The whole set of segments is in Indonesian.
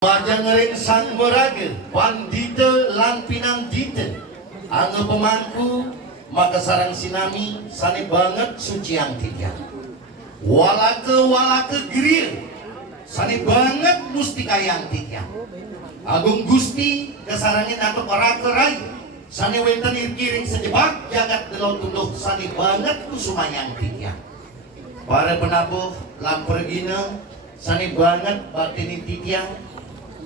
Wajah ngering sang beraga, pandita lan pinandita, angge pemangku maka sarang sinami sani banget suci yang tiga. Walake grill, sani banget mustika yang tiga. Agung Gusti kesarangin atau para kerai, sani wenten irkiring sejebak jagat delon tunduh sani banget kusuma yang tiga. Para penabuh lan pergina sani banget batinin tiga.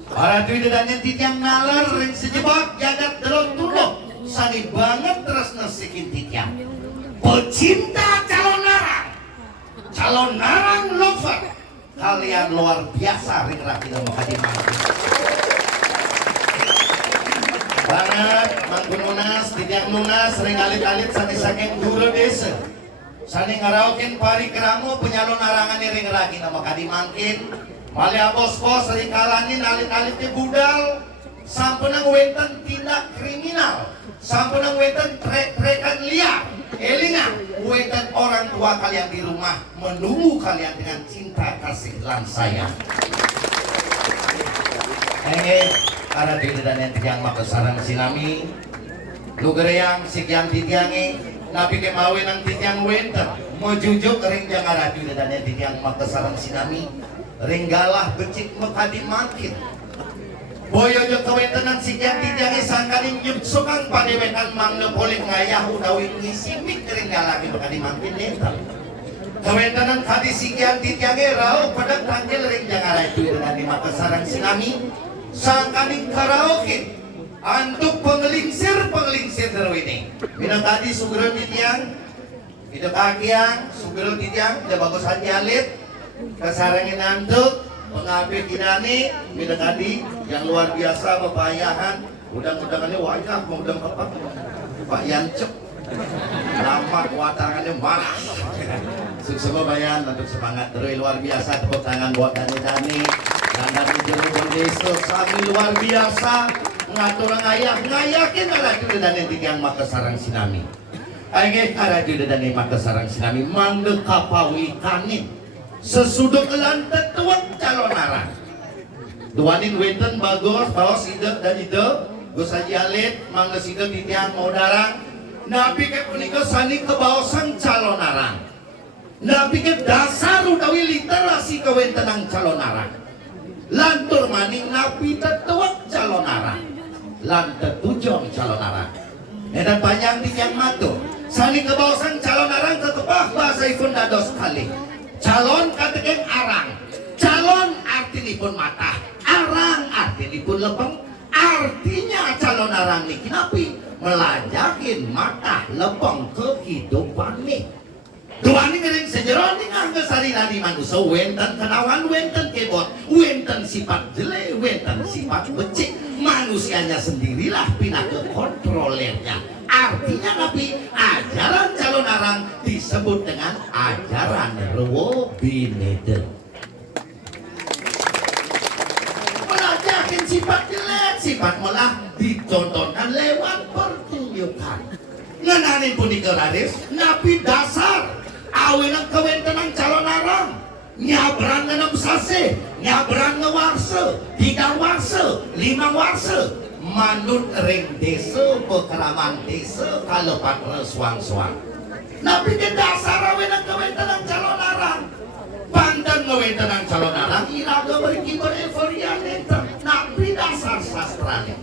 Para duit dan titiang nalar ring sejebak jagat delon tunduk sani banget terus nasikin titiang pecinta calon narang lover kalian luar biasa ring rakyat Makadimang banget mangku nunas titiang nunas ring alit-alit sani saking dura desa sani ngaraukin pari keramu penyalon narangan ring rakyat Makadimangkin malia bos-bos rikalanin alit-alitnya budal sampunang wenten tindak kriminal sampunang wenten trek-trekan liar elingan wenten orang tua kalian di rumah menunggu kalian dengan cinta kasih lan sayang karena di dan yang tiang maka sarang sinami lu gereyang sikian titiangi nabi kemawin ang titiang wenten mejujuk ring jang arah di dan yang tiang maka sarang sinami ringgalah becik Makadimangkin boyo jo kawetenan sikian titiangi sangkaling nyupsukan padewekan mangga polik ngayah udawin ngisimik ringgalah di Makadimangkin netal kawetenan kadi sikian titiangi rauh pedang tanggil ring jangan itu dan di mata sarang sinami sangkaling karaoke antuk pengelingsir terwini bina tadi sugero titiang itu kakiang sugero titiang udah bagus hati alit kesarangin antuk pengabdi kinani bina tadi yang luar biasa bebayahan udang-udangannya wajah udang apa Pak Yancep nama watangannya marah sukses bayan untuk semangat terus luar biasa tepuk tangan buat Dani dan dari jeruk desa sami luar biasa ngatur ngayakin ala juda dan yang maka sarang sinami ayo ala juda dan maka sarang sinami mangga kapawi kanin sesudah kelantet tuang calon arang duanin wenten bagos bawa sida dan ide gus haji alit mangga sida titian mau darang nabi ke punika sani kebawasan calon arang nabi ke dasar utawi literasi kewentenang calon arang lantur maning nabi tetuak calon arang lan tetujong calon arang dan panjang titian matu sani kebawasan calon arang ketepah bahasa ipun dados kali calon kategori arang calon artinipun mata arang artinipun lepeng artinya calon arang niki napi melajakin mata lepeng kehidupan nih duani ngering sejeroni ngangge sarina di manusia wenten kenawan wenten kebot wenten sifat jelek wenten sifat becik manusianya sendirilah pindah ke kontrolernya artinya nabi ajaran calon arang disebut dengan ajaran rewo binede melajakin sifat jelek sifat malah dicontohkan lewat pertunjukan ngenanin pun dikeraris nabi dasar awinan kewentenang calon arang nyabrang ngenam sase nyabrang ngewarse 3 warse 5 warse manut ring desa pekeraman desa kalepat resuang-suang nabi ke dasar awinan kewentenang calon arang pandan ngewentenang calon arang iraga berkibar euforia nenter nabi dasar sastranya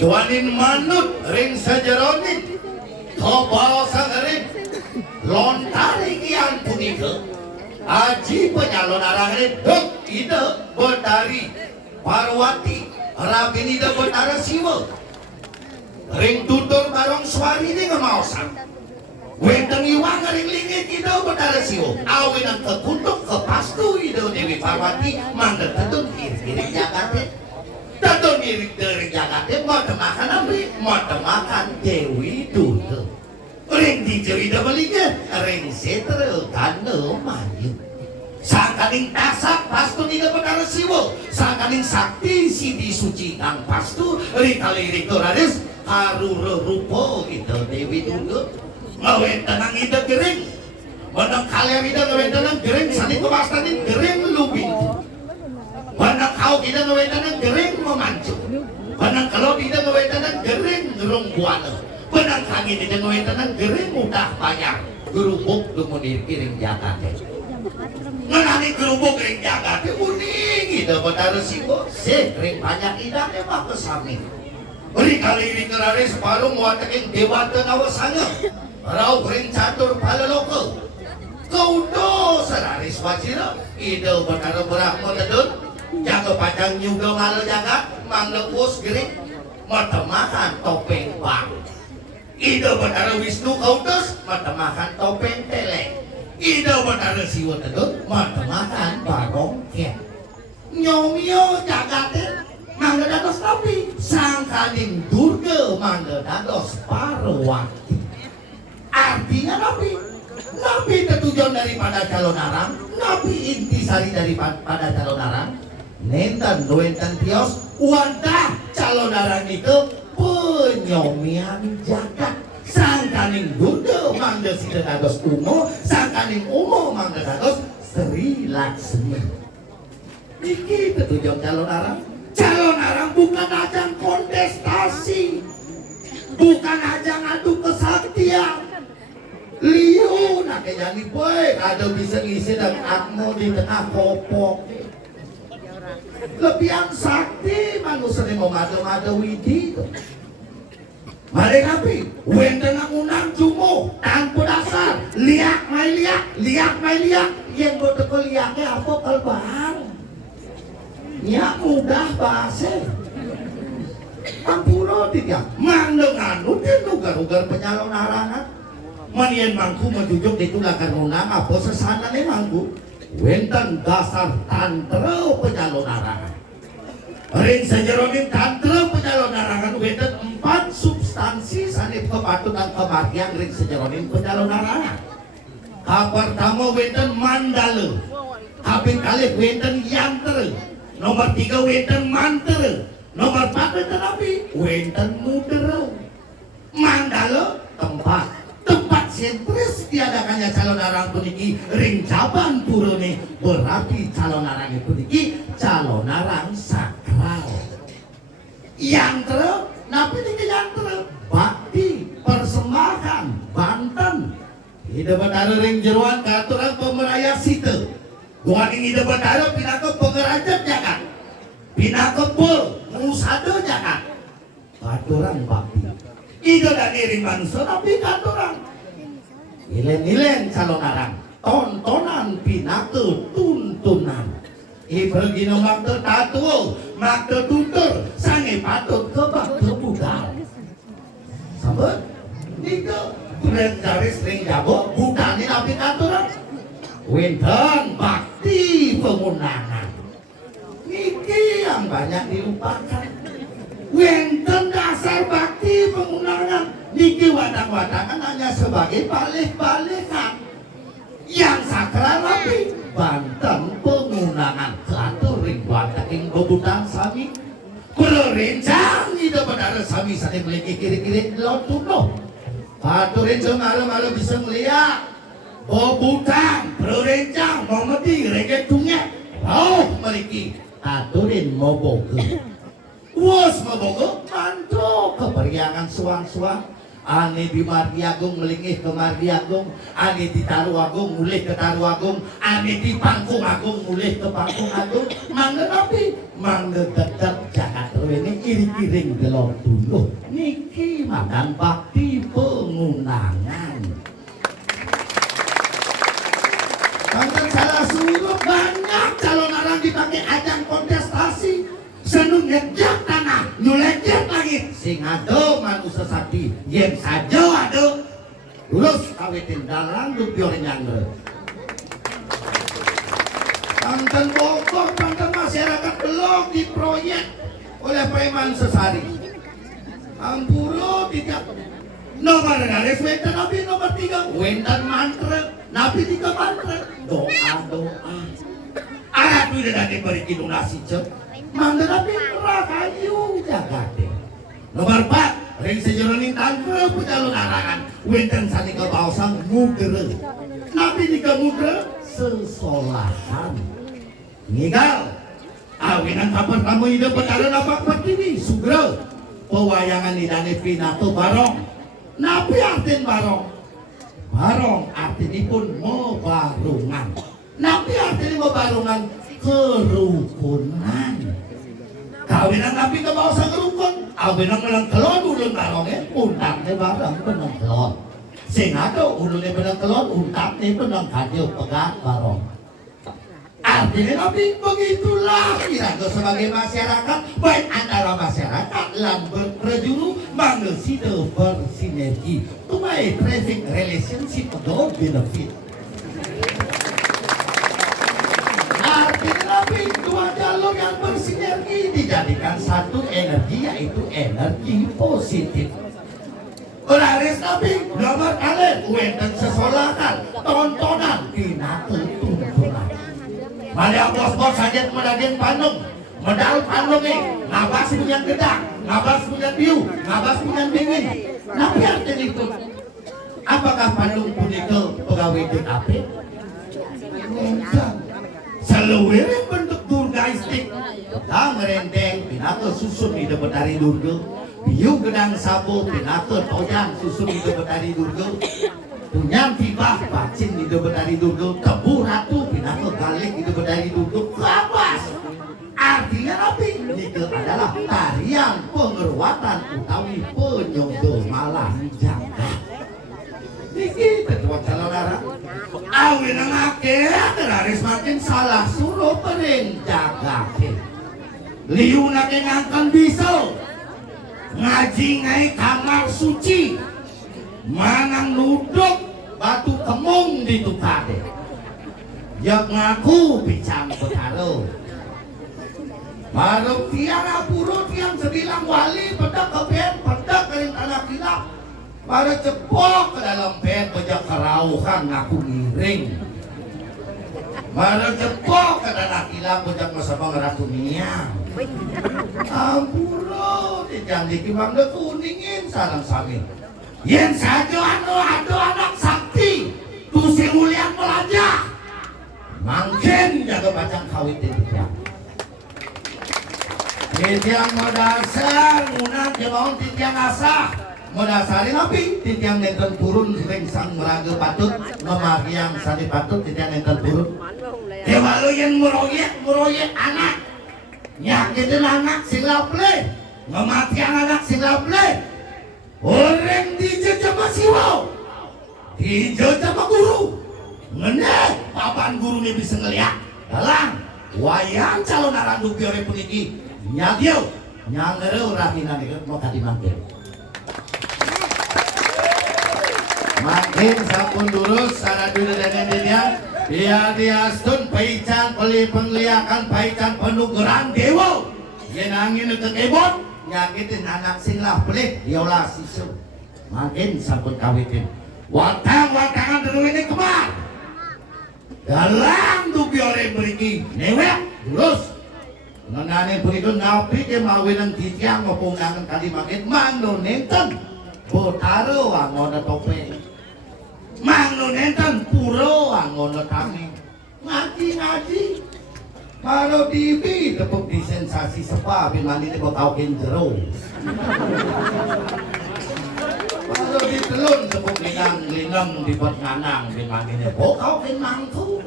tuanin manut ring sejeronin kobal sangerin lontari kian punika aji penyalon arang dek ide betari parwati rabin ide betara siwa ring tutur barong suari ini ngemausan wenten iwang ring lingit ide betara siwa awinan kekutuk kepastu ide Dewi Parwati mangga tetun iring Jakarta tetun iring Jakarta mau makan abri mau makan Dewi Tutur ring di Dewi Dabalinya ring setre kano maju sakaling tasak pastu tidak betara siwo sakaling sakti si disuci kang pastu rikali rikorades karura rupo gitu Dewi Tutur ngawentenang ida gering menang kalian ida ngawentenang gering sani kebastanin gering lubing Banang kau kita ngawetanan gering memancu. Banang kalau kita ngawetanan gering ngerong buana. Banang kami kita ngawetanan gering mudah bayar. Gerubuk dumunir kiring jakate. Ngenani gerubuk kiring jakate uning ida benar sibo. Ring banyak idane mah kesami. Beri kali ini kerare separuh muatakin dewata nawasanya. Rau ring catur palaloko. Kau do seraris wajira. Ida benar berak metedun. Jaga panjang nyuga malu jaga manglepus gering matemakan topeng bang. Ida benar Wisnu kautus matemakan topeng telek. Ida benar siwa tedut matemakan bagong ken. Nyomio jagate mangga dados nabi sangkaning durga mangga dados parwati. Artinya nabi tertujuan daripada calon arang, nabi intisari daripada calon arang. Nenten duentan tios wadah calon arang itu penyomian jagat sangkaning durga mangga sida dados umo sangkaning umo mangga dados Sri Laksmi. Iki tujuan calon arang bukan ajang kontestasi, bukan ajang adu kesaktian. Liu nak jadi boy ada bisa ngisi dan akmo di tengah popok. Lebihan sakti manusia ini mau ngado-ngado widi itu. Mari kapi, wenten ngunang jumo tanpa dasar, liak mai liak, yang betul liaknya apa kalbang? Ya mudah bahasa. Ampuro tidak, mandengan udah nugar penyalon arangan. Manian mangku menjujuk ditulakan ngunang apa sesana nih mangku. Wenten dasar tantra penyalon arangan. Ring sejeronin tantra penyalon arangan wenten 4 substansi sanip kepatutan kematian ring sejeronin penyalon arangan. Pertama wenten mandala. Kaping kali wenten yantra. Nomor 3 wenten mantra. Nomor 4 wenten api wenten mudera. Mandala tempat sentris diadakannya calon arang puniki ring jaban purone berarti calon arang puniki calon arang sakral. Yantra napi niki yantra bakti persembahan Banten. Ida betara ring jeruan katuran pemeraya site. Gua ing ida betara pinaka pengerajat jagat. Pinaka pul musado jagat. Katuran bakti. Ida dan ring manusia tapi katuran. Ilen calon arang tontonan pinake tuntunan ibergino makte tatu makte tutur sange patut kebak kebudal sambut nika kulen garis ring jabo budane nabi katuran wenten bakti pengundangan niki yang banyak dilupakan. Wenten dasar bakti pengundangan niki wadang-wadangan hanya sebagai balik-balikan yang sakral tapi Banten pengundangan keatur ring Banten ing bebutan sami berencang ida benar sami sani meliki kiri-kiri lotuno atur rencang malam-malam bisa melihat bebutan berencang memedi regetungnya meliki aturin moboke wos mabogo manto keperiangan suang-suang ane di Mardiagung melingih ke Mardiagung ane di Taruagung mulih ke Taruagung ane di Pangkung Agung mulih ke Pangkung Agung mangga tapi mangga tetap Jakarta ini iri-iring gelor dulu niki makan bakti pengundangan. Banten salah suruh banyak calon arang dipakai ajang kontestasi. Senung ngejak tanah, nyulejek lagi. Sing ado manusia sakti, yang saja ado. Lulus kawitin dalang dupior nyangre. Banten Bogor, Banten masyarakat belum diproyek oleh Preman Sesari. Ampuro tidak. Nomor garis wenten nabi nomor 3 wenten mantra nabi 3 mantra doa. Arah tu dah diberi donasi cek. Mangga nabi rakayu jagate. Nomor 4 ring sejeroning tangkre pujalun arangan wenten sani kebausang mugere. Nabi 3 mugere sesolahan. Ngigal awinan kapan tamu ide betara napak perkini sugro pewayangan idane pinato barong napi artin barong barong artinipun mebarungan napi artin mebarungan kerukunan kawinan napi ke bawah sang rukun awinan melang kelon ulun barongnya untaknya bareng penang kelon sing ada ulunnya penang kelon untaknya penang kadio pegat barong. Artinya nabi begitulah kira-kira sebagai masyarakat baik antara masyarakat lan berprajuru manusia bersinergi to make traffic relationship do benefit. Artinya nabi dua jalur yang bersinergi dijadikan satu energi yaitu energi positif. Beraris nabi nomor kalian wenten sesolakan tontonan tinatu tuntunan. Malah bos-bos saja medagin Bandung, medal Bandung ngabas punya gedang, ngabas punya biu, ngabas punya dingin. Tapi artinya itu, apakah Bandung punika pegawai DKP? Enggak. Seluruh bentuk durgaistik, dah merendeng, pinaka susun di depan dari durga, biu gedang sabu, pinaka tojang susun di depan dari durga. Punya tiba bacin di depan dari durga, tebu ratu pinaka galik di depan dari durga, kelabas. Artinya nabi nika adalah tarian pengeruatan utawi penyodo malah jangka. Niki ketua calon arah. Awin ngake teraris makin salah suruh pering jagake. Liu nake ngangkan biso ngaji ngai kamar suci. Manang nuduk batu kemung di tukade jak ngaku bicang betaro baru tiang apuro tiang sebilang wali pedak ke pen pedak kering tanah kilap baru cepok ke dalam pen pejak kerauhan ngaku ngiring baru cepok ke tanah kilap pejak masabang ratu niang ampuro dijang dikimang de kuningin sarang samir yen saja anu anak sakti tu si mulian melanja mangkin jaga bacang kawit titiang titiang modasar munang jemaun titiang asah modasari nabi titiang nenten turun sering sang meraga patut memariang sani patut titiang nenten turun dewa lu yen muroyek anak nyakitin anak sing laple mematiang anak sing laple orang dijajah masiwau dijajah guru ngenek papan guru ini bisa ngeliat dalam wayang calon arandu biore puniki nyadiau nyangereu rahina nih mau tadi manggil makin sampun durus saraduna dan dia diastun paican peli pengliakan paican penugeran dewa yen angin kekebon nyakitin anak sing lah pelih diolah sisu makin sampun kawitin watang-watangan dulu ini kemar dalam tuh biore beriki newek lurus ngenane beriku napi ke mawinan titiang mapungangan kali makin mangno nenten botaro angona tope mangno nenten puro angona tami ngaji Maro TV tepuk di sensasi sepa bin mandi tepuk kaukin jero. Maro di telun tepuk lingang di pot nganang bin mandi tepuk kaukin mangku.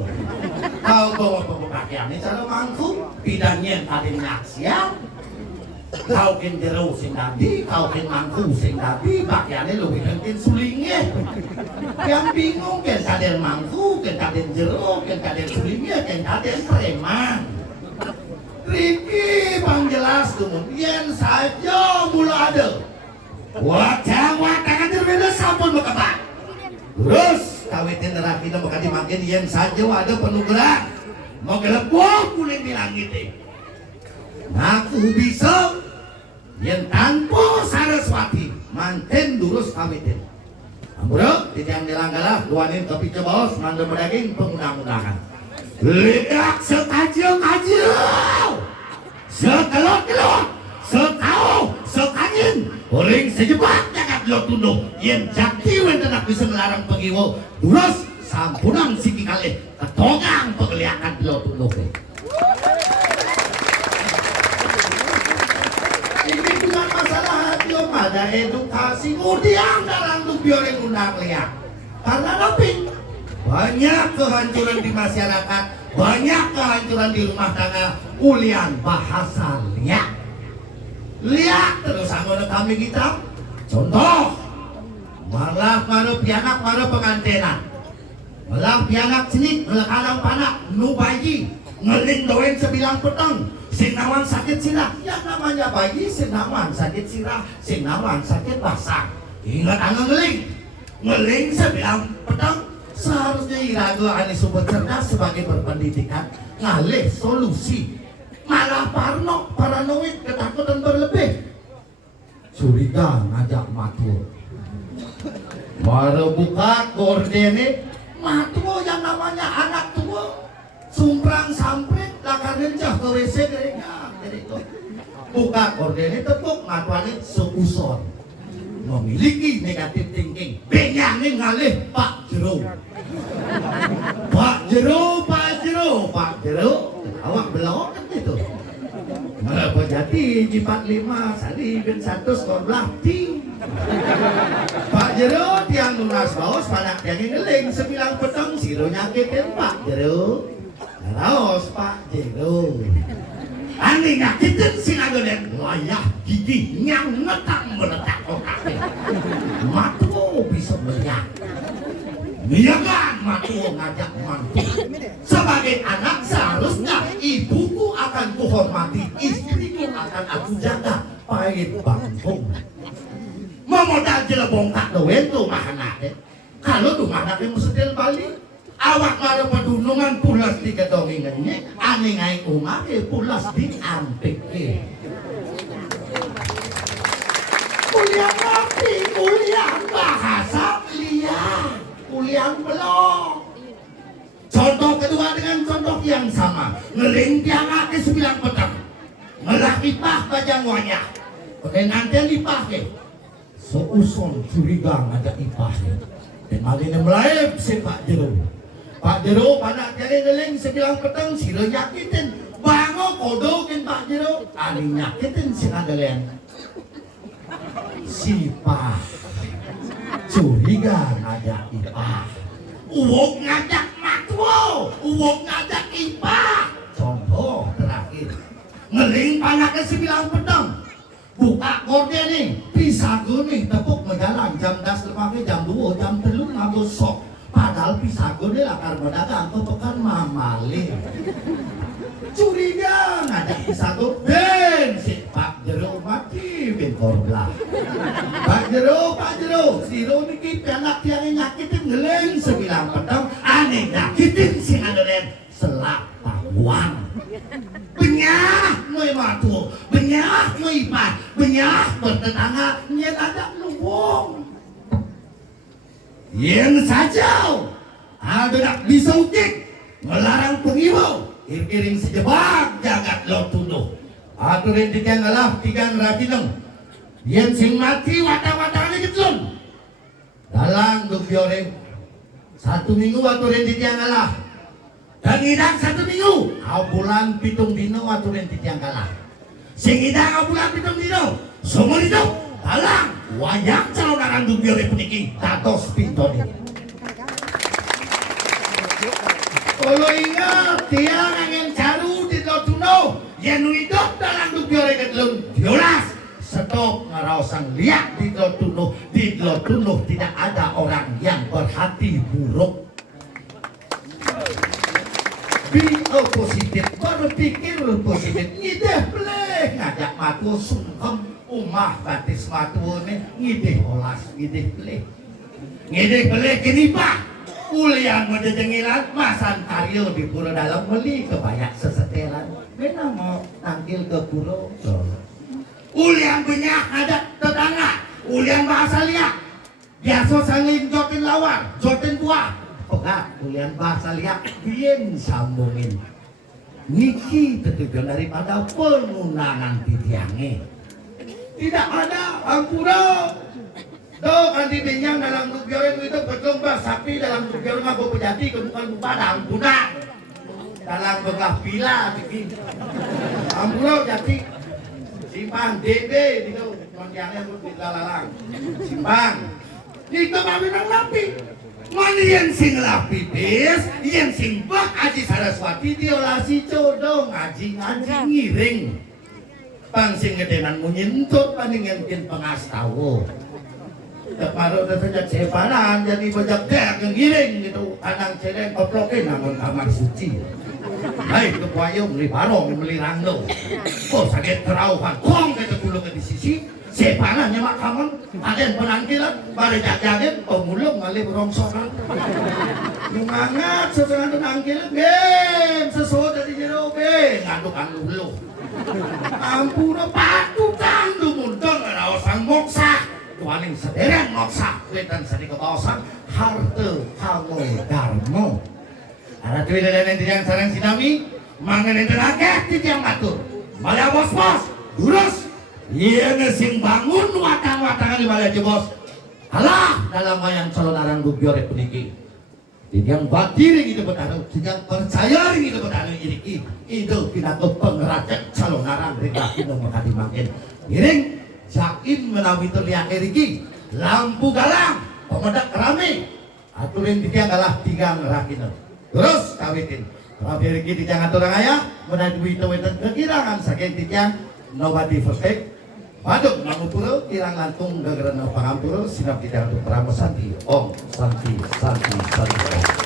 Kau bawa tepuk pakaian ini cara mangku bidangnya tadi nyaksian. Kaukin jero sing tadi, kaukin mangku sing tadi pakaiannya lebih kentin sulingnya. Yang bingung kan kaden mangku, kan kaden jero, kan kaden sulingnya, kan kaden preman. Riki bang jelas kemudian saja mula ada. Wajah-wajangan berbeda sampun berkembang. Terus kawitin neraki dan bakal dimakin yang saja ada penuh gerak. Mau gelebok kuning di langit deh. Ngaku bisa yang tanpa saraswati manten durus kawitin. Ampura, tidak ngelanggalah duanin kopi cebos mandor daging pengundang-undangan. Lidak sekajil-kajil, sekelot-kelot, sekau, sekangin, uring sejebat jagat lo tunduk. Yang jakti wentenak bisa melarang pengiwo, durus sampunan siki kali ketongang pengeliakan lo tunduk. ada edukasi kemudian dalam tujuan undang lihat karena lebih banyak kehancuran di masyarakat, banyak kehancuran di rumah tangga, ulian bahasa lihat terus anggota kami kita contoh malah para pianak para pengantinan malah pianak sini malah kalang panak nu bayi ngeling doen sebilang petang sinawan sakit sirah yang namanya bayi sinawan sakit sirah sinawan sakit basah ingat angin ngeling sebilang petang seharusnya irago ani subut cerdas sebagai berpendidikan ngalih solusi malah paranoid ketakutan berlebih curiga ngajak matur baru buka koordinat matur yang namanya anak tua sumprang samprit lakarin cah ke WC gerengan buka koordinat tepuk ngatuanin seuson memiliki negatif thinking benyangin ngalih Pak Jero awak belok kan gitu malah jadi di 45 sali bin 100 korlah ti Pak Jero tiang lunas baos panak tiang ngeling 9 petang siro nyakitin Pak Jero laos Pak Jero ani nyakitin sinagoden wayah gigi nyang meletak okake matu bisa melihat niagan matu ngajak mantu sebagai anak seharusnya ibuku akan kuhormati istriku akan aku jaga pahit bangkong memodal jelebong kak doen tuh mahanake kalau tuh mahanake musedil balik awak marah pedunungan pulas di kedongingannya aneh ngai umake pulas di ampeke kuliah rapi kuliah bahasa kuliah belum contoh kedua dengan contoh yang sama ngeling tiang ke 9 petang melah ipah bajang wanyah oke nanti ipah ke seuson curiga ngajak ipah dan malin melaib si Pak Jero panak jadi ngeling 9 petang sila nyakitin bango kodokin Pak Jero ani nyakitin si ngagalian si Pak curiga ngajak ipah uwok ngajak matwo uwok ngajak ipah contoh terakhir ngeling panaknya 9 pedang buka kode nih bisa nih tepuk megalang jam 10 lemake jam 2 jam 3 ngabos sok padahal bisa nih lakar berdagang ke pekan mamali curiga ngajak bisa ben si Pak Jero mati ben korban Pak Jero siro niki pianak tiang nyakitin ngeleng 9 pedang aneh nyakitin si ngelen selak tahuan benyah noi matu benyah noi ipah benyah bertetangga nyen ada luwung yang saja ada bisa ukik melarang pengiwau iring sejebak jagat lo tuduh aturin tiga ngalah tiga ngeratineng yang sing mati wata-watanya getun dalam dubiore 1 minggu aturin tiga ngalah dan idang 1 minggu bulan 7 dino aturin tiga ngalah sing idang bulan 7 dino semua itu dalam wayang calon akan dubiore peniki tatos pintoni kalau ingat tiang angin caru di lotuno yang hidup dalam dubiore ketelun diolas stop ngaraosang lihat di lotuno tidak ada orang yang berhati buruk positif berpikir positif ngideh bleh ngajak matu sungkem umah batis matu ini ngideh olas ngideh bleh kenipah kuliah menjejengilan masan karyo di pura dalam beli kebanyak sesetelan memang mau tampil ke pura kuliah banyak ada tetangga kuliah bahasa liak biasa saling jotin lawan jotin buah enggak kuliah bahasa liak bien sambungin niki tujuan daripada pengundangan titiange tidak ada ampura tuh kan dibinyang dalam tujuan itu berlomba sapi dalam tujuan mah pejati bukan pada ampuna dalam begah pila bikin ampura jati simpan DB gitu tiangnya bukit lalalang. Simbang. Itu kami nang lapi. Mana yang sing lapi bis, yang sing bak aji Saraswati diolasi jodoh ngaji ngiring. Pang sing gedenan munyentut paningan kin pengastawo. Keparo sejak sepanan jadi bajak dek ngiring gitu. Kadang celeng koplokin namun kamar suci. Hai kepayung li barong beli ranglo. Kok sakit terauhan kong kita kulung di sisi. Sepanahnya mak kamu aden penangkilan bare jagain pemulung ngalih rongsokan. Ngangat sesuatu penangkilan game sesuatu dari jero be ngaduk dulu. Ampura patutan dumundang raosan moksa. Tuaning sedereng moksa wetan sadi kebawasan harte kamu darmo. Ada tuh dan yang sarang sinami mangan enten akeh titiang atur. Malah bos-bos durus. Iya ngesing bangun watang-watangan di balai bos. Alah dalam wayang calon arang gubiore puniki. Yang batiri gitu betanu, yang percaya gitu betanu ini. Itu pinato pengeracet calon arang mereka itu makadi makin. Giring jakin menawi terlihat eriki. Lampu galang pemedak rame. Aturin dia kalah tiga ngerakin. Terus kawitin. Kalau eriki dijang aturang ayah, menadui tewetan kekirangan saking tijang nobody perfect. Paduk namupuro kirang lantung gagaran pangampuro sinap tidak untuk pramosanti om santi santi santi.